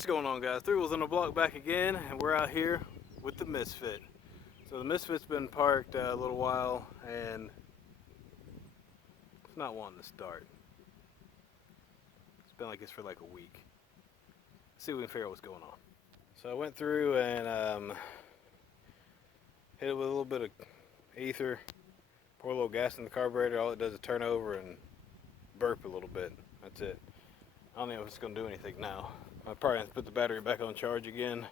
What's going on, guys? Three Wheels on the Block back again, and we're out here with the Misfit. So the Misfit's been parked a little while and it's not wanting to start. It's been like this for like a week. Let's see if we can figure out what's going on. So I went through and hit it with a little bit of ether, pour a little gas in the carburetor. All it does is turn over and burp a little bit. That's it. I don't know if it's going to do anything now. I probably have to put the battery back on charge again.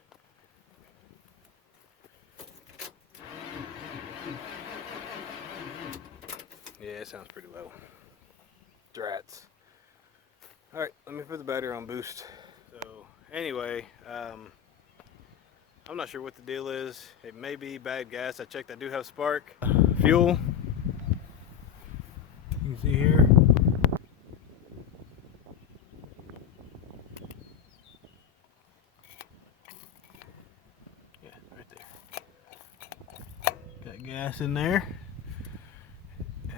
Yeah, it sounds pretty low. Drats. Alright, let me put the battery on boost. So, anyway, I'm not sure what the deal is. It may be bad gas. I checked, I do have spark. Fuel. You can see here. Yeah, right there. Got gas in there.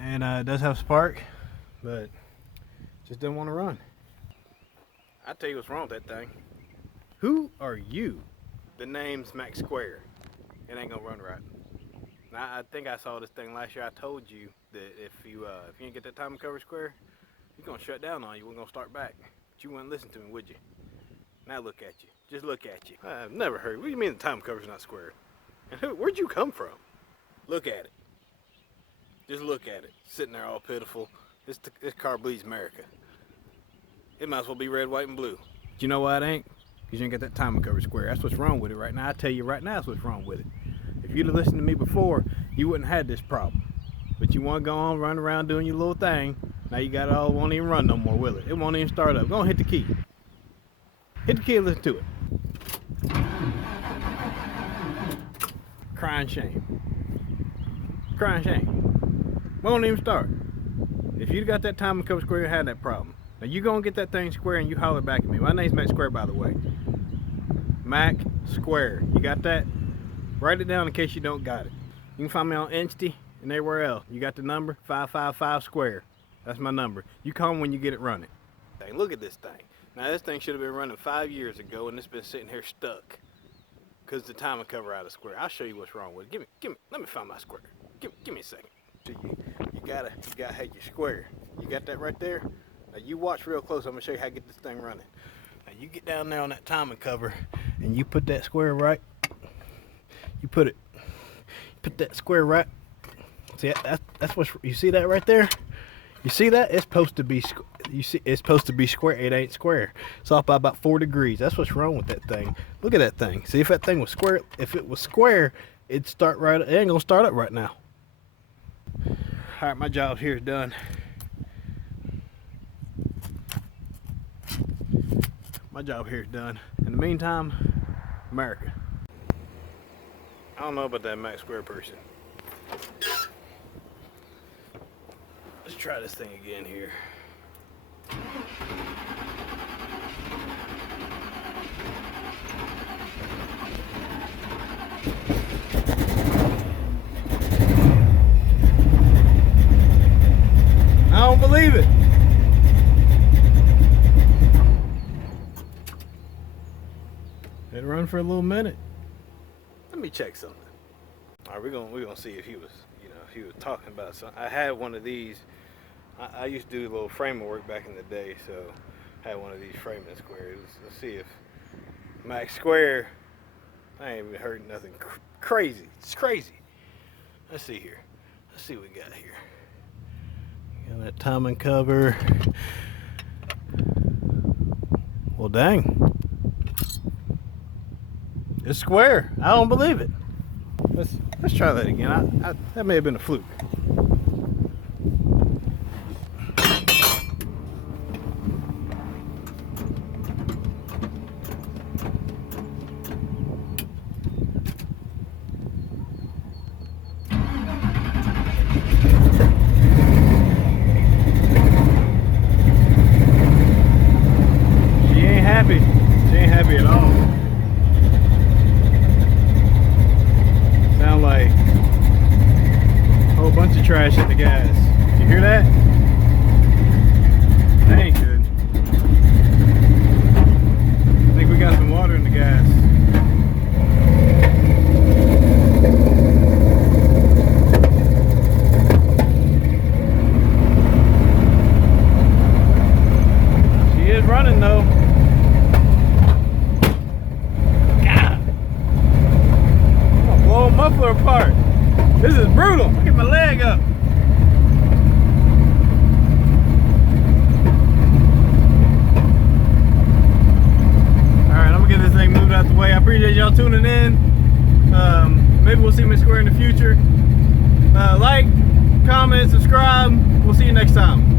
And it does have spark, but just didn't want to run. I'll tell you what's wrong with that thing. Who are you? The name's Max Square. It ain't gonna run right. Now, I think I saw this thing last year. I told you that if you didn't get that timing cover square, you're gonna shut down on you. We're gonna start back. But you wouldn't listen to me, would you? Now look at you. Just look at you. I've never heard. What do you mean the timing cover's not square? And where'd you come from? Look at it. Just look at it. Sitting there all pitiful. This car bleeds America. It might as well be red, white, and blue. But you know why it ain't? Because you ain't got that timing cover square. That's what's wrong with it right now. I tell you right now that's what's wrong with it. If you'd have listened to me before, you wouldn't have had this problem. But you want to go on, run around doing your little thing. Now you got it all, won't even run no more, will it? It won't even start up. Go on, hit the key. Hit the key and listen to it. Crying shame. Crying shame. Won't even start. If you got that timing cover square, you had that problem. Now you gonna get that thing square and you holler back at me. My name's Mac Square, by the way. Mac Square. You got that? Write it down in case you don't got it. You can find me on Insta and everywhere else. You got the number 555 Square. That's my number. You call me when you get it running. Dang, look at this thing. Now this thing should have been running 5 years ago, and it's been sitting here stuck because the timing cover out of square. I'll show you what's wrong with it. Give me. Let me find my square. Give me a second. So you gotta have your square. You got that right there? Now you watch real close. I'm gonna show you how to get this thing running. Now you get down there on that timing cover and you put that square right. You put that square right. See that's what you see that right there? You see that? It's supposed to be it's supposed to be square. It ain't square. It's off by about 4 degrees. That's what's wrong with that thing. Look at that thing. See, if that thing was square, if it was square, it'd start right. It ain't gonna start up right now. All right, my job here is done. My job here is done. In the meantime, America. I don't know about that Max Square person. Let's try this thing again here. I don't believe it. It run for a little minute. Let me check something. All right, we're gonna see if he was, if he was talking about something. I had one of these. I used to do a little framing work back in the day, so I had one of these framing squares. Let's see if Max Square. I ain't even heard nothing crazy. It's crazy. Let's see here. Let's see what we got here. Got that timing cover. Well, dang. It's square. I don't believe it. Let's try that again. That may have been a fluke. She ain't happy. She ain't happy at all. Sound like a whole bunch of running though. God. I'm gonna blow a muffler apart. This is brutal. Get my leg up. Alright, I'm gonna get this thing moved out the way. I appreciate y'all tuning in. Maybe we'll see me square in the future. Like, comment, subscribe. We'll see you next time.